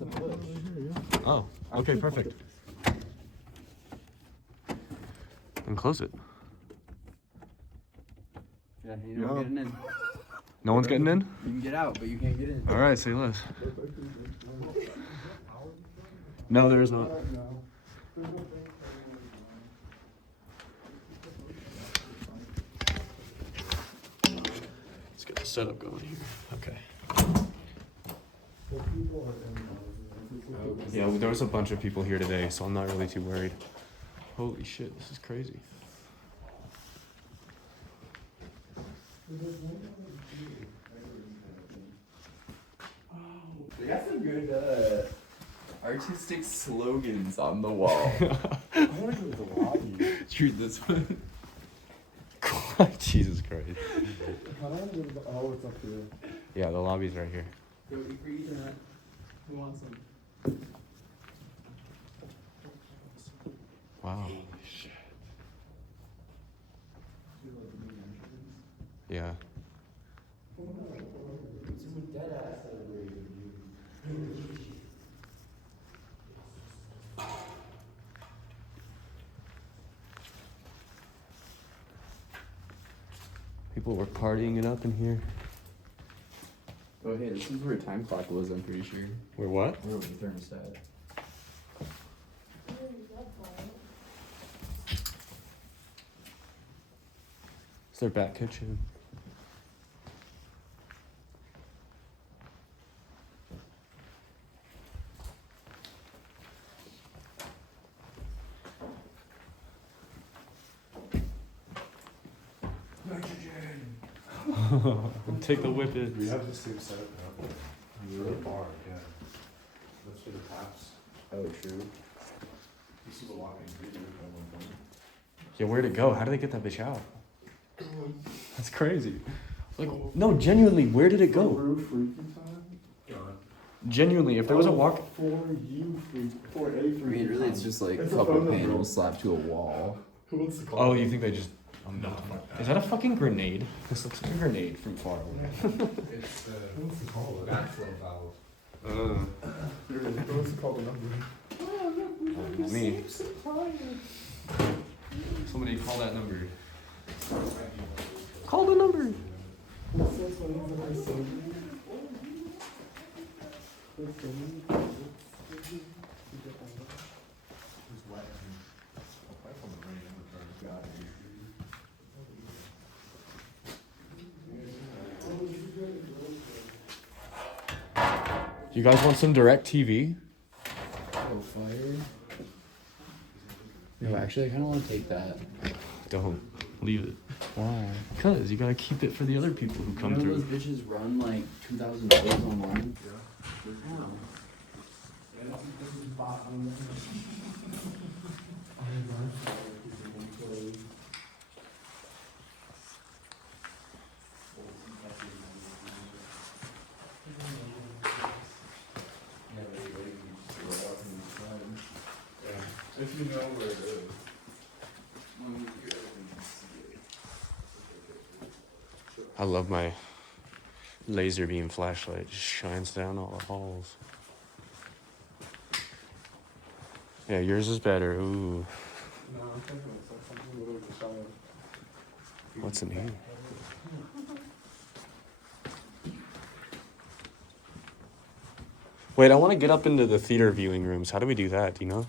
It's a push. Oh, okay, perfect. And close it. Yeah, you're not getting in. No one's getting in? You can get out, but you can't get in. All right, say less. No, there is not. Let's get the setup going here. Okay. Yeah, well, there was a bunch of people here today, so I'm not really too worried. Holy shit, this is crazy. They got some good artistic slogans on the wall. I want to go to the lobby. Shoot this one. Jesus Christ. I don't want to go to the. Oh, it's up here. Yeah, the lobby's right here. Go eat for eating that. Who wants some? Wow. Shit. Yeah. People were partying it up in here. Oh, hey, this is where time clock was, I'm pretty sure. Where what? Where was the thermostat? It's their back kitchen. Take the whip it. We have the same setup now. Really bar, yeah. That's for the taps. Oh, true. This is a walking video at one point. Yeah, where'd it go? How did they get that bitch out? That's crazy. Like, no, genuinely, where did it go? Roof freaking time? Gone. Genuinely, if there was a walk. For you freak. For a freaking I mean, really, it's just like a couple panels slapped to a wall. Who wants to call? Oh, you think they just. No. Is that a fucking grenade? This looks like a grenade from far away. It's who wants to call it? Backflow valve. Who wants to call the number? Me. Somebody call that number. Call the number. You guys want some direct TV? Oh, fire. No, actually, I kind of want to take that. Don't. Leave it. Why? Because you gotta keep it for the other people who come through. Those bitches run like $2,000 online. If you know where it is. I love my laser beam flashlight. It just shines down all the halls. Yeah, yours is better. Ooh. No, I'm thinking it's like something a little bit shy of. What's in here? Wait, I want to get up into the theater viewing rooms. How do we do that? Do you know?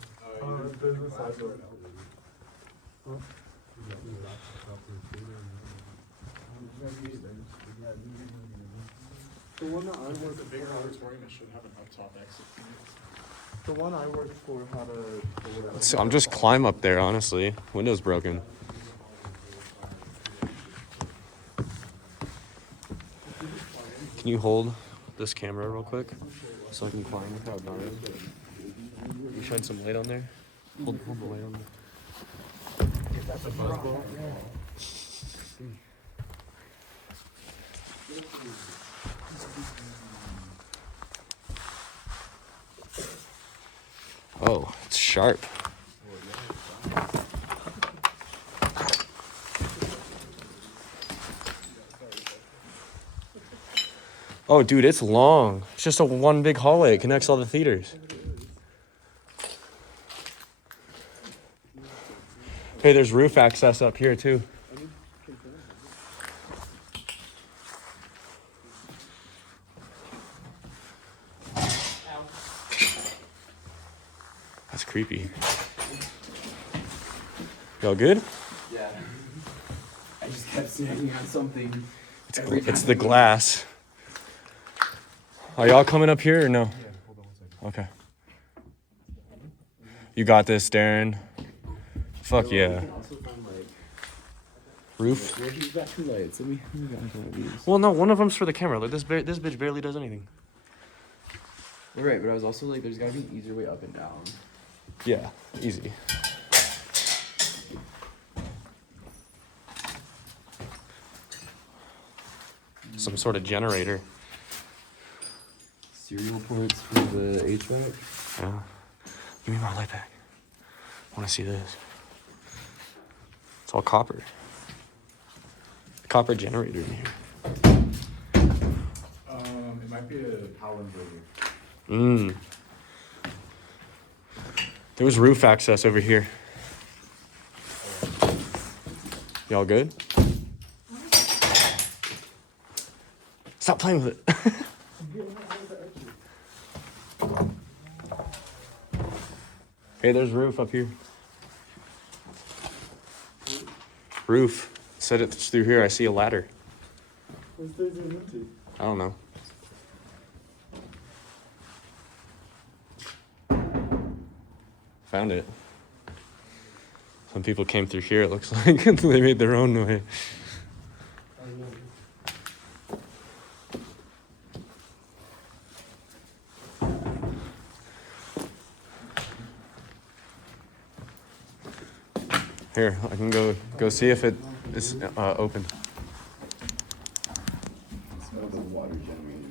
There's a side door. Huh? The one that I worked The bigger auditorium that should have an up top exit. The one I worked for had a. Let's see, I'm just climb up there, honestly. Window's broken. Can you hold this camera real quick so I can climb without dying? You shine some light on there? Hold the light on there. That's a buzzball? Oh, it's sharp. Oh, dude, it's long. It's just a one big hallway. It connects all the theaters. Hey, there's roof access up here, too. That's creepy. Y'all good? Yeah. I just kept snagging on something. It's the glass. Are y'all coming up here or no? Yeah, hold on 1 second. Okay. You got this, Darren. Fuck yeah. Roof? Where's got 2 lights? Let me get into one of these. Well, no, one of them's for the camera. Like this bitch barely does anything. You're right, but I was also like, there's gotta be an easier way up and down. Yeah, easy. Some sort of generator. Serial ports for the HVAC. Yeah. Give me my light back. I want to see this. It's all copper. Copper generator in here. It might be a power inverter. There was roof access over here. Y'all good? Stop playing with it. Hey, there's roof up here. Roof. Said it's through here. I see a ladder. I don't know. Found it. Some people came through here, it looks like. They made their own way. Here, I can go see if it is open. Smell the water generator.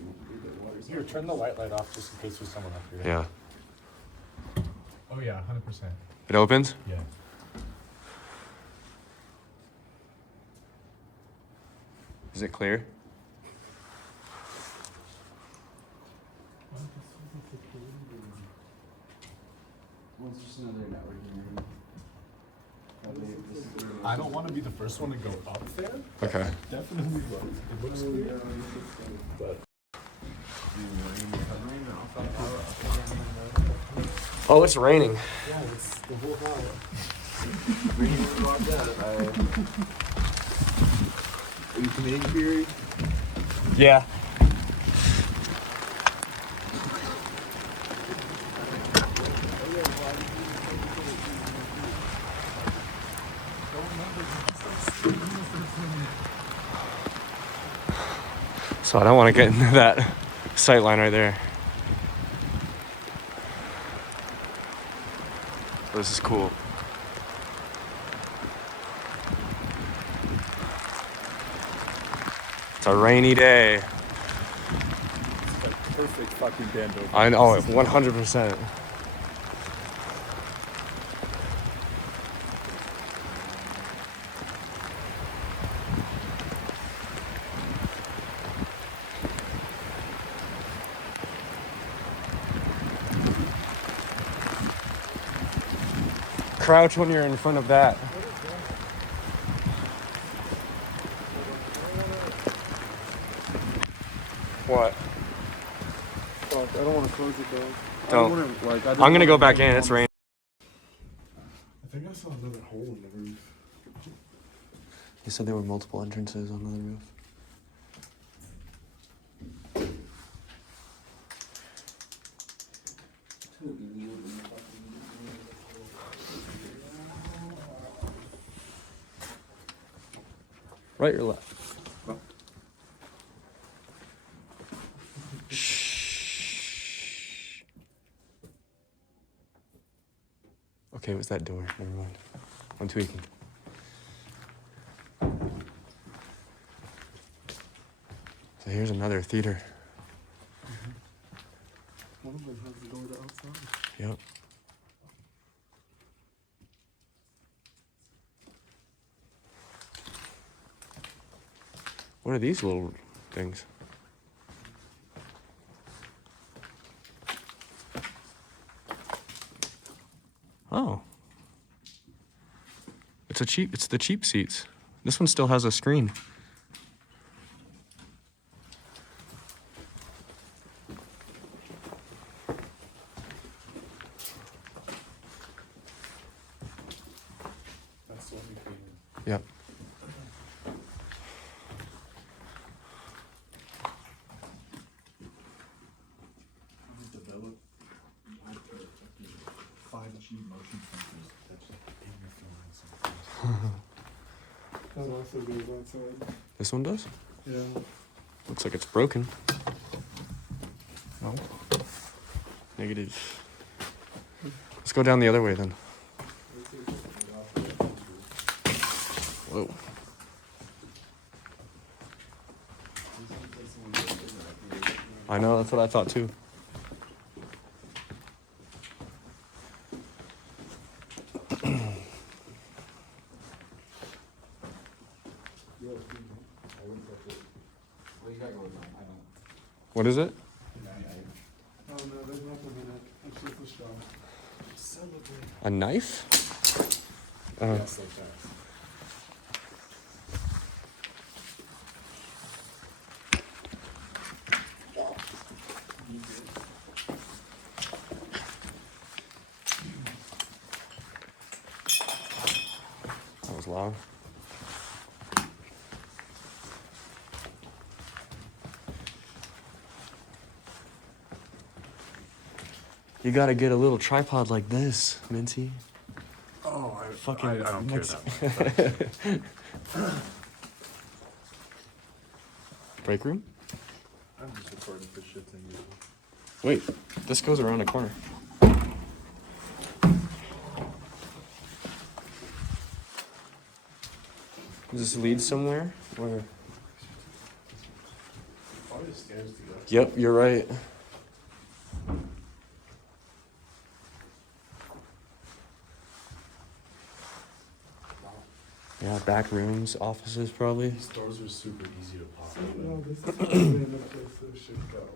Here, turn the white light off just in case there's someone up here. Yeah. Oh yeah, 100%. It opens? Yeah. Is it clear? Well, it's just another networking room. I don't want to be the first one to go up there. Okay. Definitely look. It looks clear. But Oh, it's raining. yeah, it's the whole house. Are you committing theory? Yeah. So I don't want to get into that sight line right there. This is cool. It's a rainy day. Perfect fucking band over. I know it, 100%. Crouch when you're in front of that. What? Fuck, I don't want to close it though. Don't. I'm gonna go back in. It's raining. I think I saw another hole in the roof. He said there were multiple entrances on the roof. Right or left? Shh. Okay, it was that door. Never mind. I'm tweaking. So here's another theater. One of them has the door to outside. Yep. What are these little things? Oh. It's the cheap seats. This one still has a screen. That's the one you painted. Yep. Develop 5G motion sensors attached in your phone. That also goes outside. This one does? Yeah. Looks like it's broken. No. Negative. Let's go down the other way then. Whoa. I know, that's what I thought too. What is it? Oh no, there's nothing in it. I'm super strong. Celebrate. A knife? Oh. Yes, like that. That was loud. You gotta get a little tripod like this, Minty. Oh, Fucking I don't care next- that much. Break room? I'm just recording for shits and giggles. Wait, this goes around a corner. Does this lead somewhere? Where? Probably the stairs to go. Yep, you're right. Yeah, back rooms, offices probably. These doors are super easy to pop open. No, this is the random place that should go.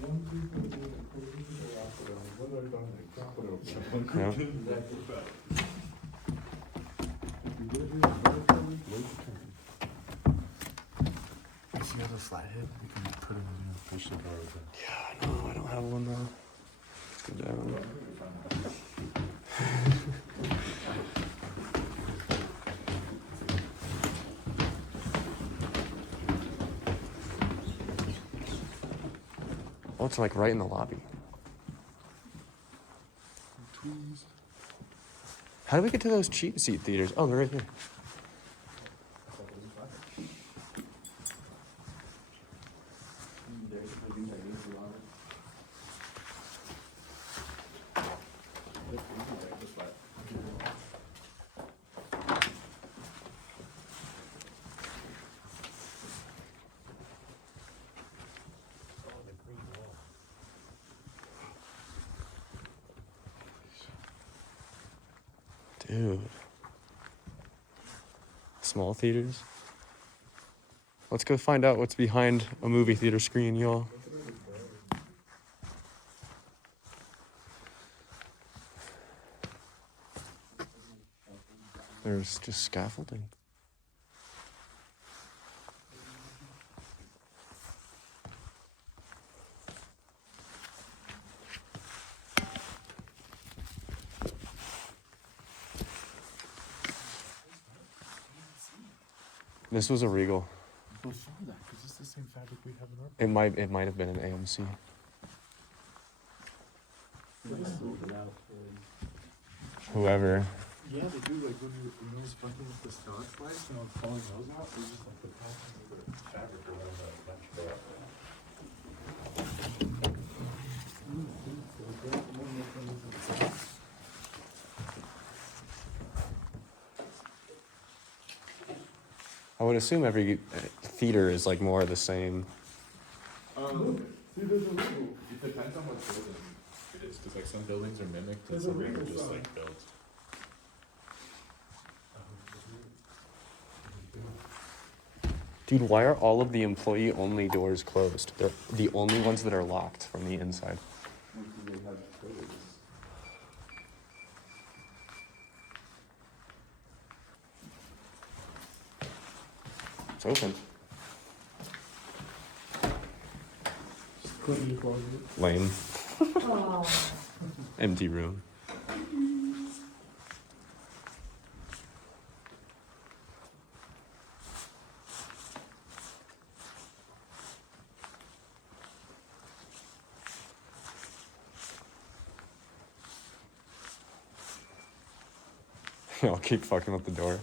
One people do it, put it in the lock it on. When they're done, they drop it open. Yeah. If you go to your bathroom, wait your turn. If you have a flathead, you can put it in and push the door open. Yeah, no, I don't have one though. Let's go down. Oh, it's like right in the lobby. Tweez. How do we get to those cheap seat theaters? Oh, they're right there. Dude. Small theaters. Let's go find out what's behind a movie theater screen, y'all. There's just scaffolding. This was a Regal. Before that, because it's the same fabric we have in our. It might have been an AMC. Whoever. Yeah, they do, like when you was fucking with the stock slice and I was pulling those out, they just like the patterns of the fabric or whatever that matched up. I would assume every theater is like more of the same. See, there's a rule. It depends on what building it is, because like some buildings are mimicked and There's a some are reason just why. like built. Dude, why are all of the employee-only doors closed? They're the only ones that are locked from the inside. It's open. Just put it in your closet. Lame. Empty room. I'll keep fucking with the door.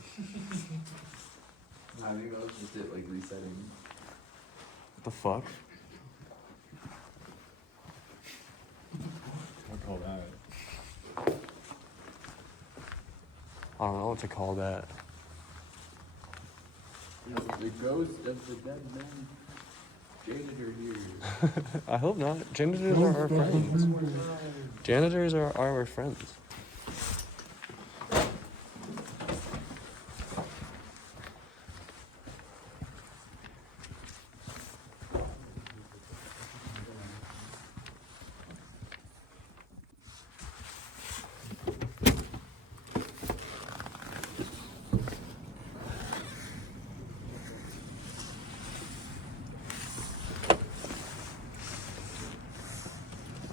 I think that was just it, like resetting. What the fuck? I call that. I don't know what to call that. The ghost of the dead man janitor here. I hope not. Janitors are our friends. Janitors are our friends.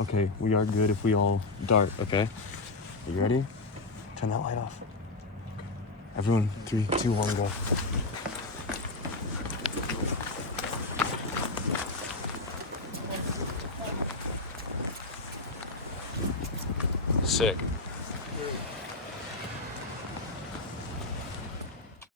Okay, we are good if we all dart, okay? You ready? Turn that light off. Everyone, 3, 2, 1, go. Sick.